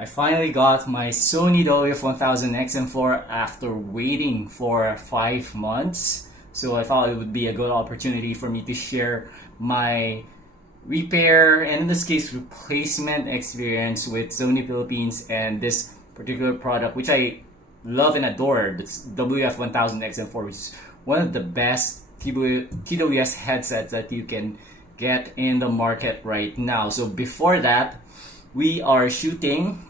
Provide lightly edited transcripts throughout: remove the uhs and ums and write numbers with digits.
I finally got my Sony WF-1000XM4 after waiting for 5 months. So I thought it would be a good opportunity for me to share my repair and in this case replacement experience with Sony Philippines and this particular product which I love and adore, this WF-1000XM4, which is one of the best TWS headsets that you can get in the market right now. So before that, we are shooting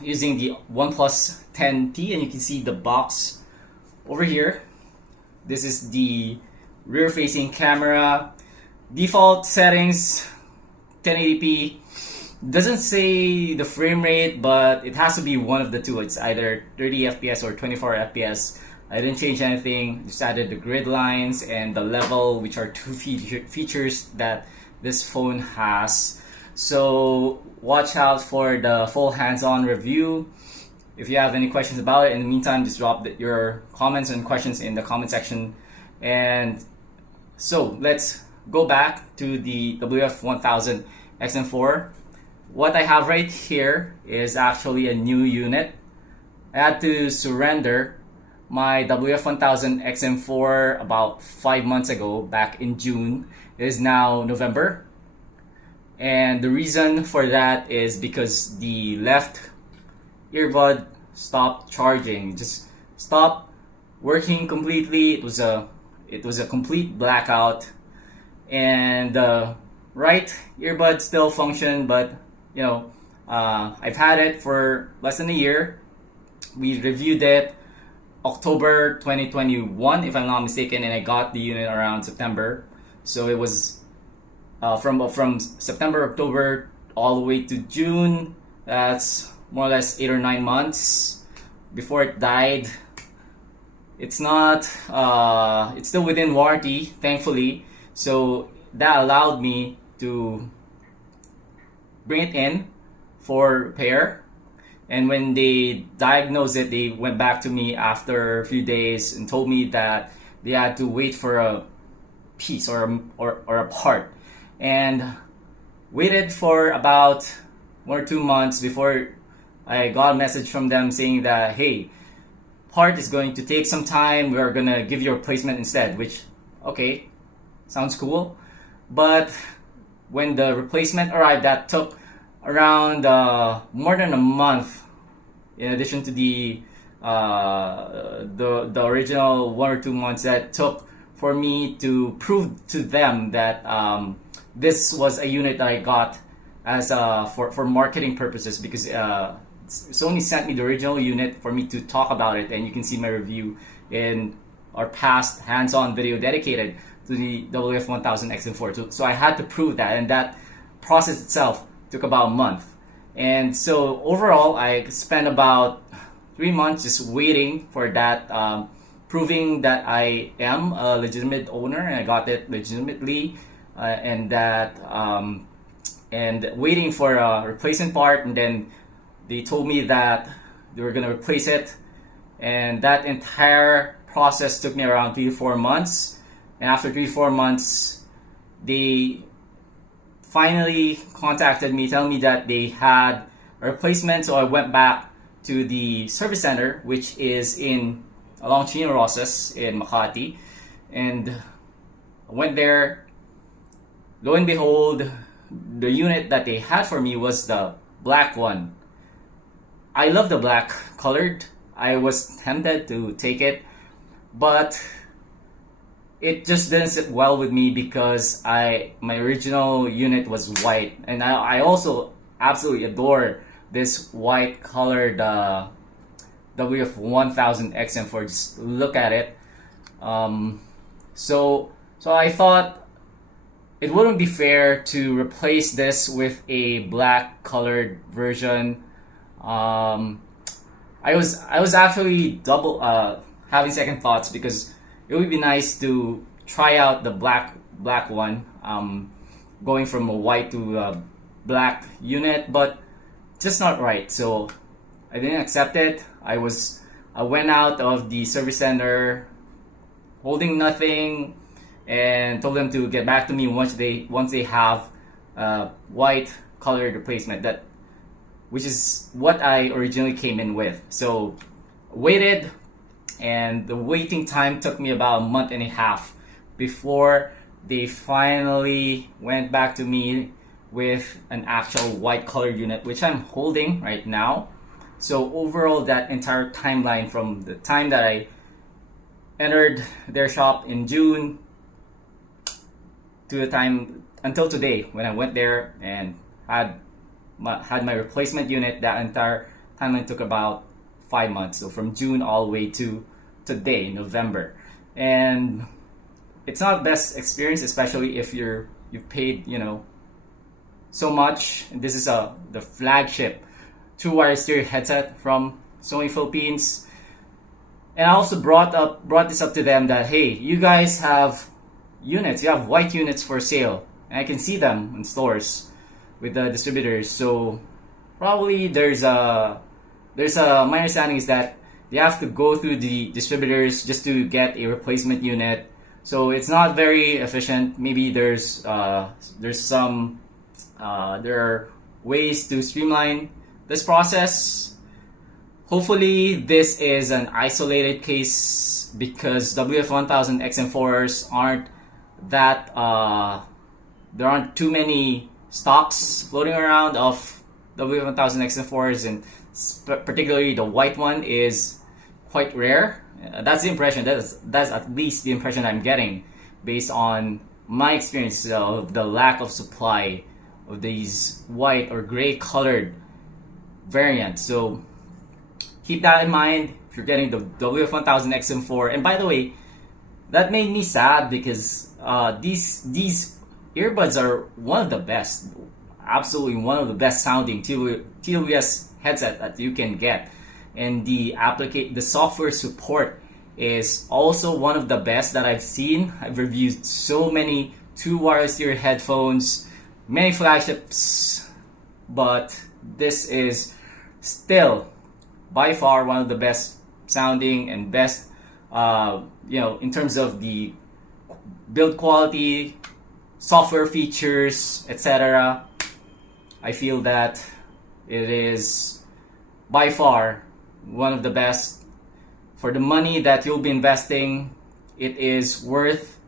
using the OnePlus 10T, and you can see the box over here. This is the rear facing camera. Default settings 1080p. Doesn't say the frame rate, but it has to be one of the two. It's either 30 FPS or 24 FPS. I didn't change anything, just added the grid lines and the level, which are two features that this phone has. So watch out for the full hands-on review. If you have any questions about it, in the meantime, just drop your comments and questions in the comment section. And so let's go back to the WF-1000XM4. What I have right here is actually a new unit. I had to surrender my WF-1000XM4 about 5 months ago, back in June. It is now November. And the reason for that is because the left earbud stopped charging, just stopped working completely. It was a complete blackout, and the right earbud still functioned, but you know, I've had it for less than a year. We reviewed it October 2021, if I'm not mistaken, and I got the unit around September. So it was from September, October, all the way to June. That's more or less 8 or 9 months before it died. It's not, it's still within warranty, thankfully. So that allowed me to bring it in for repair. And when they diagnosed it, they went back to me after a few days and told me that they had to wait for a piece or a part. And waited for about 1 or 2 months before I got a message from them saying that, hey, part is going to take some time, we're gonna give you a replacement instead, which, okay, sounds cool. But when the replacement arrived, that took around more than a month, in addition to the original 1 or 2 months that took for me to prove to them that this was a unit that I got as for marketing purposes, because Sony sent me the original unit for me to talk about it, and you can see my review in our past hands-on video dedicated to the WF-1000XM4. So I had to prove that, and that process itself took about a month. And so overall, I spent about 3 months just waiting for that, proving that I am a legitimate owner and I got it legitimately, and that and waiting for a replacement part. And then they told me that they were gonna replace it, and that entire process took me around 3 to 4 months. And after 3 to 4 months, they finally contacted me, telling me that they had a replacement. So I went back to the service center, which is along Chino Rosas in Makati, and I went there. Lo and behold, the unit that they had for me was the black one. I love the black colored. I was tempted to take it, but it just didn't sit well with me because my original unit was white, and I also absolutely adore this white colored WF-1000XM4. Just look at it. So I thought it wouldn't be fair to replace this with a black colored version. I was actually having second thoughts, because it would be nice to try out the black one, going from a white to a black unit, but just not right. So I didn't accept it. I went out of the service center holding nothing and told them to get back to me once they have white colored replacement. That which is what I originally came in with. So waited, and the waiting time took me about a month and a half before they finally went back to me with an actual white color unit, which I'm holding right now. So overall, that entire timeline from the time that I entered their shop in June to the time until today when I went there and had my replacement unit, that entire timeline took about 5 months. So from June all the way to today, November. And it's not the best experience, especially if you've paid, so much. And this is the flagship true wireless stereo headset from Sony Philippines. And I also brought this up to them that, hey, you guys have units, you have white units for sale, and I can see them in stores with the distributors. So probably my understanding is that they have to go through the distributors just to get a replacement unit. So it's not very efficient. Maybe there are ways to streamline this process. Hopefully this is an isolated case, because WF-1000XM4s aren't that there aren't too many stocks floating around of WF-1000XM4s, and particularly the white one is quite rare. That's the impression. That's at least the impression I'm getting based on my experience of the lack of supply of these white or gray colored variants. So keep that in mind if you're getting the WF-1000XM4. And by the way, that made me sad, because these earbuds are one of the best, absolutely one of the best sounding TWS headset that you can get, and the software support is also one of the best that I've seen. I've reviewed so many true wireless stereo headphones, many flagships, but this is still by far one of the best sounding and best in terms of the build quality, software features, etc. I feel that it is by far one of the best. For the money that you'll be investing, it is worth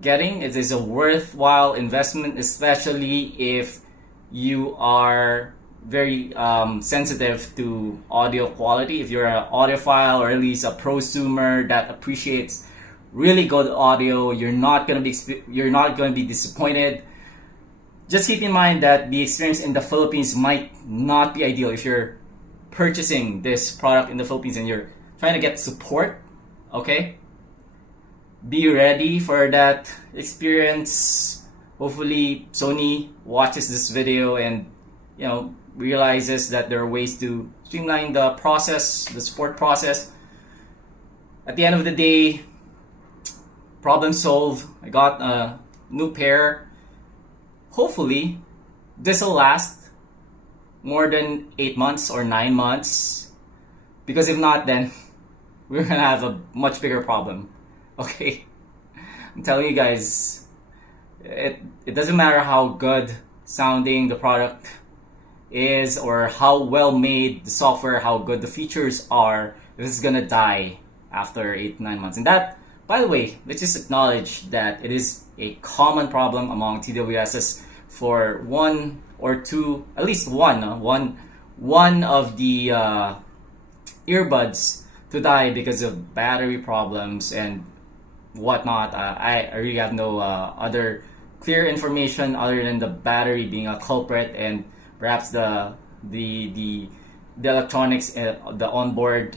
getting. It is a worthwhile investment, especially if you are very sensitive to audio quality. If you're an audiophile, or at least a prosumer that appreciates really good audio, you're not going to be disappointed. Just keep in mind that the experience in the Philippines might not be ideal if you're purchasing this product in the Philippines and you're trying to get support. Okay, be ready for that experience. Hopefully Sony watches this video and realizes that there are ways to streamline the process, the support process. At the end of the day, problem solved. I got a new pair. Hopefully this will last more than 8 months or 9 months, because if not, then we're gonna have a much bigger problem. Okay, I'm telling you guys, it doesn't matter how good sounding the product is or how well made the software, how good the features are, this is gonna die after 8 to 9 months. And that, by the way, let's just acknowledge that it is a common problem among TWSs for one or two, at least one of the earbuds to die because of battery problems and whatnot. I really have no other clear information other than the battery being a culprit, and perhaps the electronics, the onboard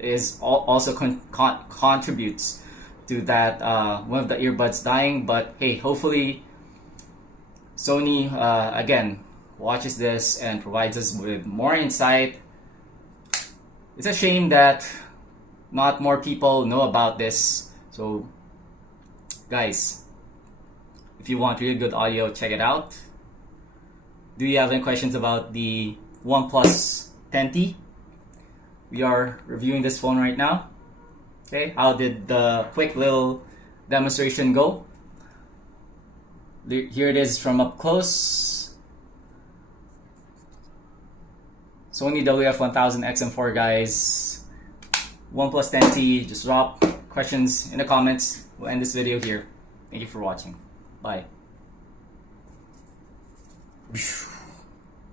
is also contributes to that one of the earbuds dying. But hey, hopefully Sony again watches this and provides us with more insight. It's a shame that not more people know about this. So guys, if you want really good audio, check it out. Do you have any questions about the OnePlus 10T? We are reviewing this phone right now. Okay, how did the quick little demonstration go? Here it is from up close. Sony WF-1000XM4 guys. OnePlus 10T. Just drop questions in the comments. We'll end this video here. Thank you for watching. Bye.